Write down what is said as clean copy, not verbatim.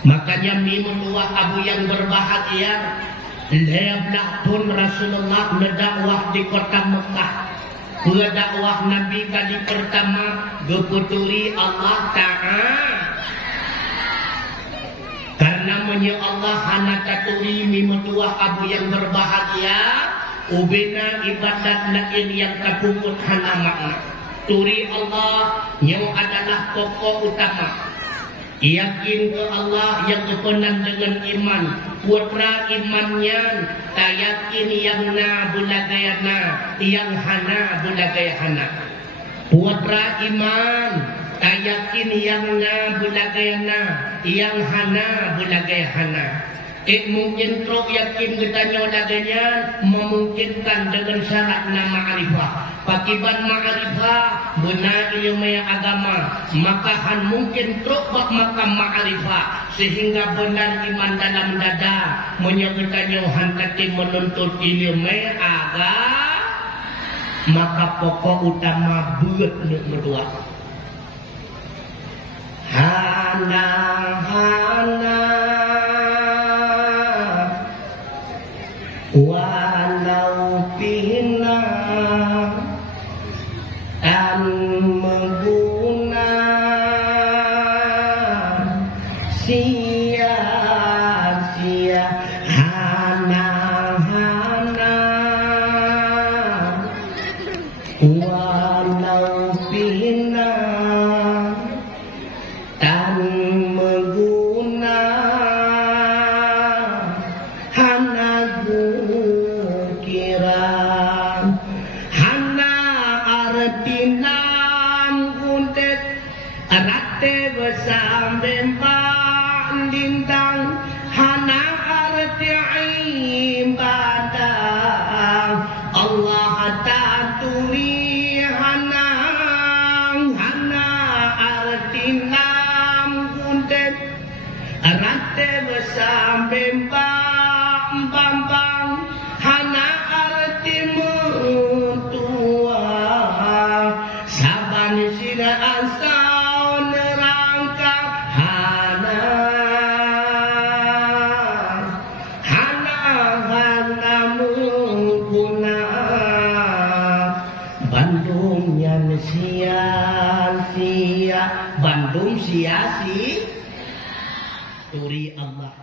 Makanya mimullah abu yang berbahagia, leblah pun Rasulullah mendakwah di kota Mekah. Dakwah Nabi kali pertama geputuri Allah Ta'ala. Karena menye Allah hana katuri mimullah abu yang berbahagia, ubena ibadat lain yang terpungut hana makna. Turi Allah yang adalah pokok utama. Yakin ke Allah yang kepenan dengan iman. Putra imannya tak yakin yang na bulagayana, yang hana bulagayana. Putra iman tak yakin yang na bulagayana, yang hana bulagayana. Mungkin truk yakin ketanya laganya memungkinkan dengan syarat nama ma'rifah. Pakiban ma'rifah benar ilmu agama, maka han mungkin truk bak makam ma'rifah sehingga benar iman dalam dada menyebutkannya han kati menuntut ilmu agama, maka pokok utama buat berdua. Hana walau pina dan mengguna sia-sia hana walau pina dan mengguna hana sampai lintang hana arti ibadah Allah taturi hana arti nam kuntet arti sampai bambang hana arti mutua saban sila asa sia-sia Bandung sia-sia turi Allah